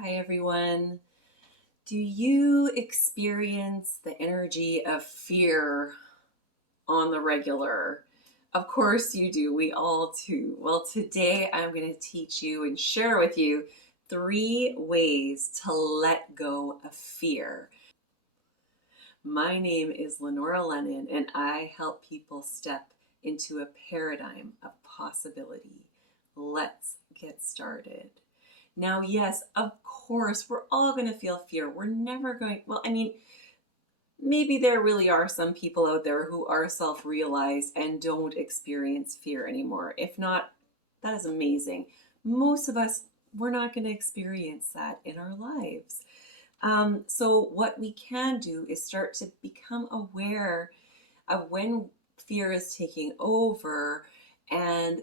Hi, everyone. Do you experience the energy of fear on the regular? Of course you do. We all do. Well, today I'm going to teach you and share with you three ways to let go of fear. My name is Lenora Lennon, and I help people step into a paradigm of possibility. Let's get started. Now, yes, of course, we're all going to feel fear. We're never going, well, maybe there really are some people out there who are self realized and don't experience fear anymore. If not, that is amazing. Most of us, we're not going to experience that in our lives. So, what we can do is start to become aware of when fear is taking over and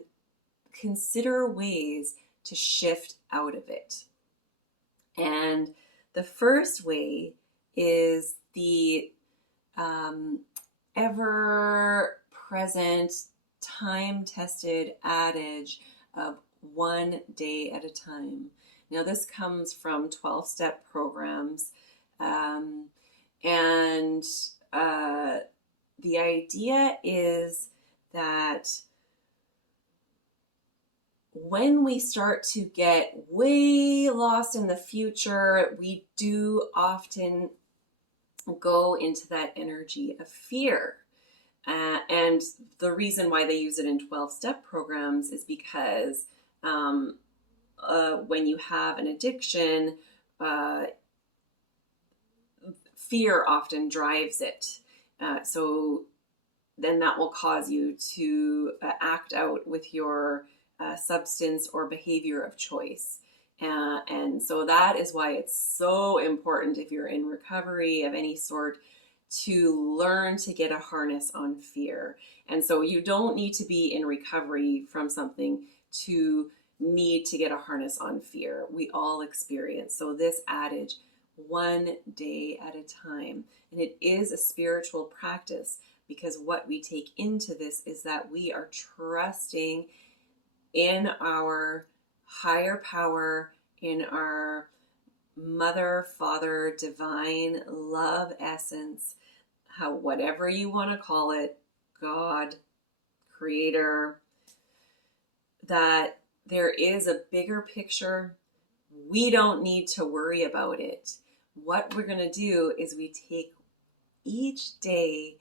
consider ways to shift out of it. And the first way is the ever present, time tested adage of one day at a time. Now, this comes from 12-step programs. Um, and the idea is that when we start to get way lost in the future, we do often go into that energy of fear. And the reason why they use it in 12-step programs is because when you have an addiction, fear often drives it. So then that will cause you to act out with your substance or behavior of choice. And so that is why it's so important, if you're in recovery of any sort, to learn to get a harness on fear. And so you don't need to be in recovery from something to need to get a harness on fear. We all experience. So this adage, one day at a time. And it is a spiritual practice, because what we take into this is that we are trusting in our higher power, in our mother, father, divine love essence, whatever you want to call it, God, creator, that there is a bigger picture. We don't need to worry about it. What we're going to do is we take each day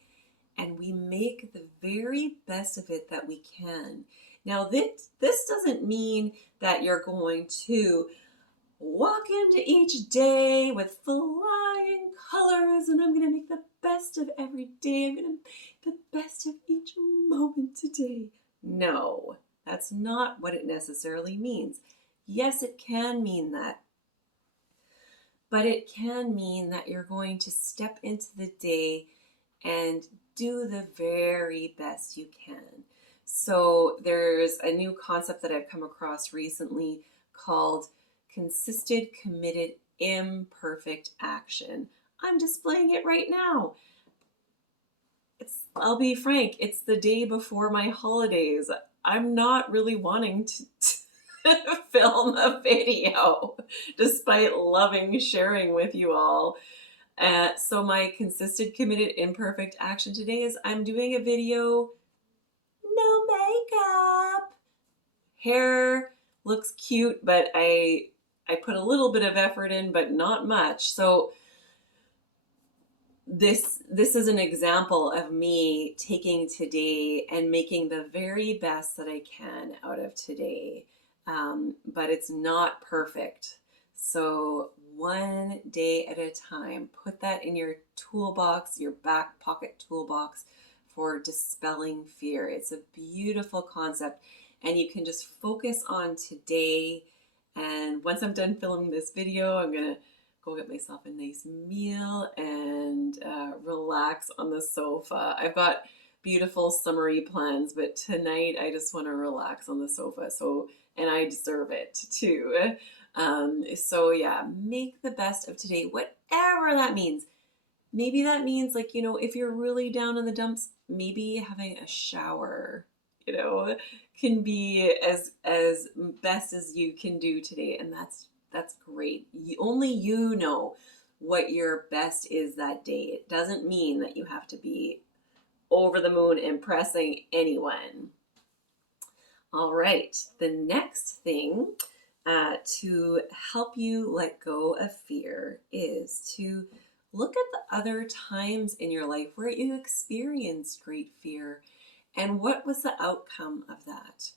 and we make the very best of it that we can. Now, this doesn't mean that you're going to walk into each day with flying colors and I'm going to make the best of every day. I'm going to make the best of each moment today. No, that's not what it necessarily means. Yes, it can mean that. But it can mean that you're going to step into the day and do the very best you can. So there's a new concept that I've come across recently called consistent, committed, imperfect action. I'm displaying it right now. I'll be frank, it's the day before my holidays. I'm not really wanting to film a video, despite loving sharing with you all. So my consistent, committed, imperfect action today is I'm doing a video, no makeup. Hair looks cute, but I put a little bit of effort in, but not much. So this is an example of me taking today and making the very best that I can out of today. But it's not perfect. So one day at a time, put that in your toolbox, your back pocket toolbox, for dispelling fear. It's a beautiful concept, and you can just focus on today. And once I'm done filming this video, I'm gonna go get myself a nice meal and relax on the sofa. I've got beautiful summery plans, but tonight I just want to relax on the sofa. So, and I deserve it too. So yeah, make the best of today, whatever that means. Maybe that means, like, if you're really down in the dumps, maybe having a shower, can be as best as you can do today. And That's great. Only you know what your best is that day. It doesn't mean that you have to be over the moon impressing anyone. All right, the next thing to help you let go of fear is to look at the other times in your life where you experienced great fear and what was the outcome of that.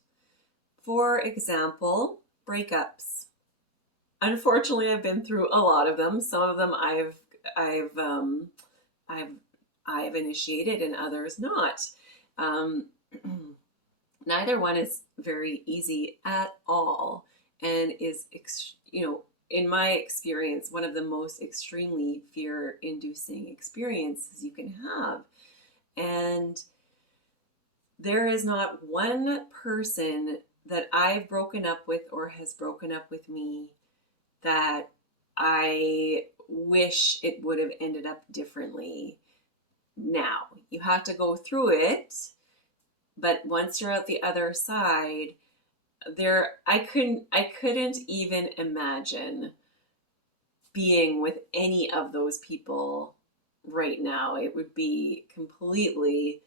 For example, breakups. Unfortunately, I've been through a lot of them. Some of them I've um, I've I've initiated, and others not. Um, Neither one is very easy at all, and is in my experience, one of the most extremely fear-inducing experiences you can have. And there is not one person that I've broken up with or has broken up with me that I wish it would have ended up differently. Now, you have to go through it, but once you're out the other side, I couldn't even imagine being with any of those people right now. It would be completely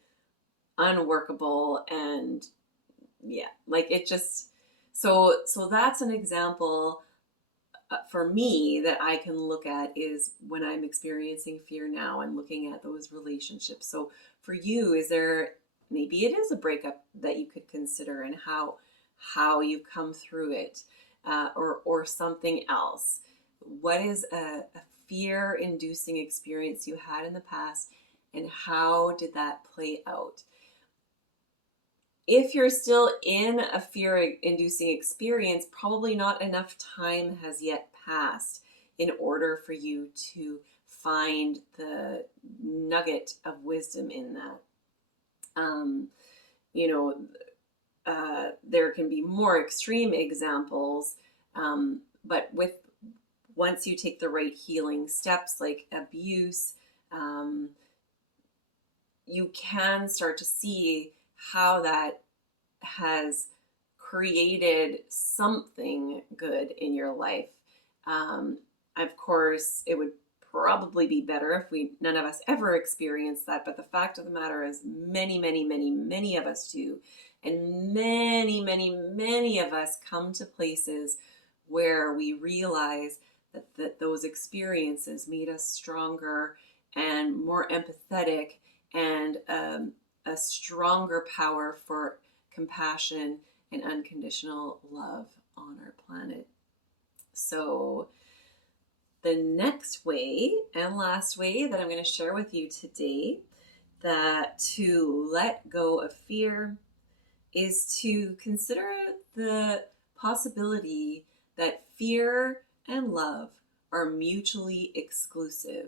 unworkable, and yeah, like it just so that's an example for me that I can look at, is when I'm experiencing fear now and looking at those relationships. So for you, is there, maybe it is a breakup that you could consider, and how you've come through it, or something else. What is a fear inducing experience you had in the past, and how did that play out? If you're still in a fear inducing experience, probably not enough time has yet passed in order for you to find the nugget of wisdom in that. Um, you know, there can be more extreme examples, but once you take the right healing steps like abuse, you can start to see how that has created something good in your life. Of course, it would probably be better if none of us ever experienced that, but the fact of the matter is many, many, many, many of us do. And many, many, many of us come to places where we realize that those experiences made us stronger and more empathetic, and a stronger power for compassion and unconditional love on our planet. So the next way and last way that I'm going to share with you today, that to let go of fear, is to consider the possibility that fear and love are mutually exclusive.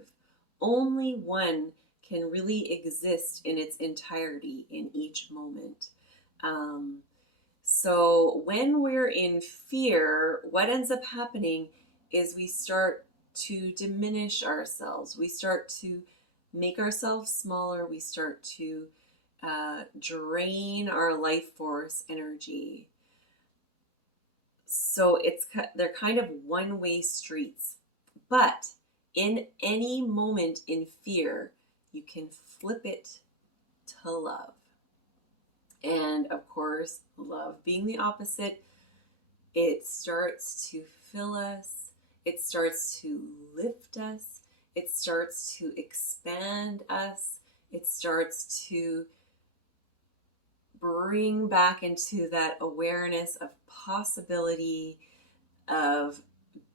Only one can really exist in its entirety in each moment. So when we're in fear, what ends up happening is we start to diminish ourselves. We start to make ourselves smaller. We start to drain our life force energy. So they're kind of one-way streets. But in any moment in fear, you can flip it to love. And of course, love being the opposite, it starts to fill us, it starts to lift us, it starts to expand us, it starts to bring back into that awareness of possibility, of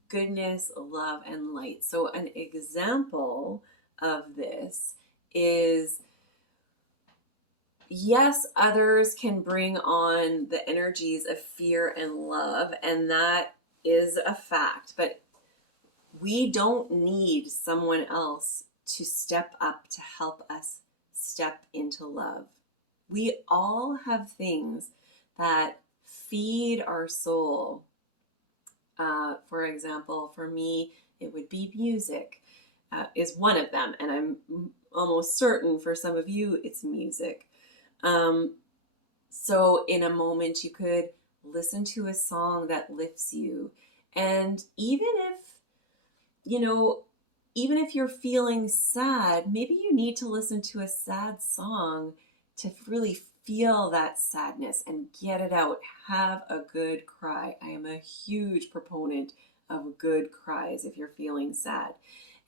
goodness, love, and light. So an example of this is, yes, others can bring on the energies of fear and love, and that is a fact, but we don't need someone else to step up to help us step into love. We all have things that feed our soul. For example, for me, it would be music, is one of them. And I'm almost certain for some of you, it's music. So in a moment, you could listen to a song that lifts you And even if, you know, even if you're feeling sad, maybe you need to listen to a sad song to really feel that sadness and get it out. Have a good cry. I am a huge proponent of good cries if you're feeling sad.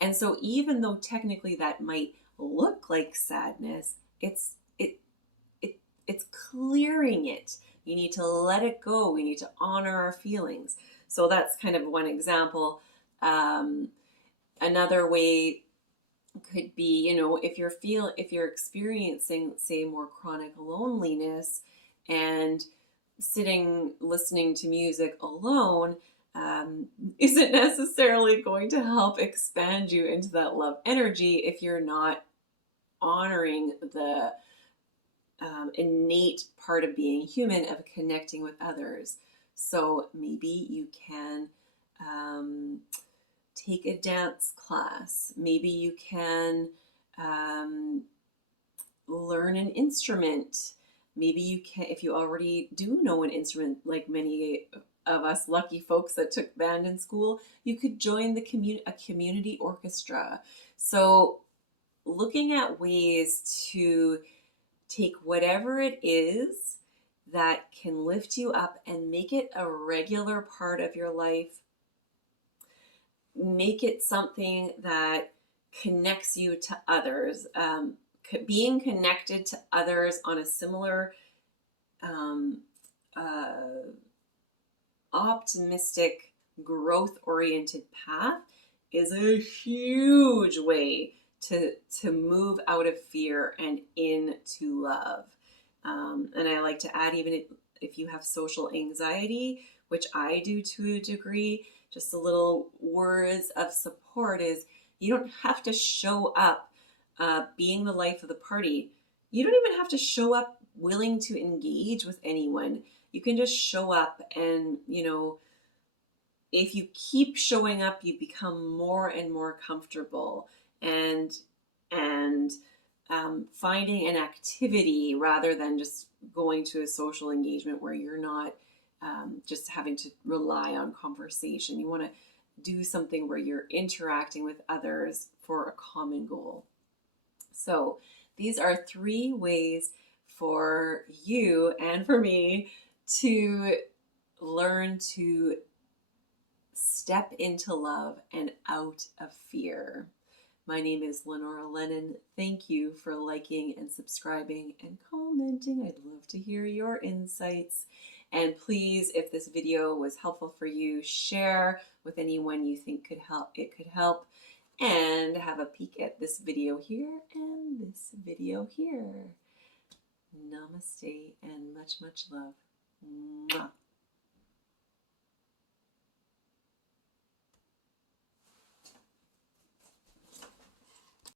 And so even though technically that might look like sadness, it it's clearing it. You need to let it go. We need to honor our feelings. So that's kind of one example. Um, Another way could be, if you're experiencing, say, more chronic loneliness, and sitting listening to music alone um, isn't necessarily going to help expand you into that love energy if you're not honoring the innate part of being human of connecting with others. So maybe you can um, take a dance class. Maybe you can um, learn an instrument. Maybe you can, if you already do know an instrument, like many of us lucky folks that took band in school, you could join a community orchestra. So looking at ways to take whatever it is that can lift you up and make it a regular part of your life. Make it something that connects you to others. Being connected to others on a similar um, uh, optimistic, growth oriented path is a huge way to move out of fear and into love. And I like to add, even if you have social anxiety, which I do to a degree, just a little words of support is you don't have to show up being the life of the party. You don't even have to show up willing to engage with anyone. You can just show up, and if you keep showing up, you become more and more comfortable, and finding an activity rather than just going to a social engagement where you're not just having to rely on conversation. You want to do something where you're interacting with others for a common goal. So these are 3 ways for you and for me to learn to step into love and out of fear. My name is Lenora Lennon. Thank you for liking and subscribing and commenting. I'd love to hear your insights. And please, if this video was helpful for you, share with anyone you think it could help. And have a peek at this video here and this video here. Namaste and much, much love. Mwah.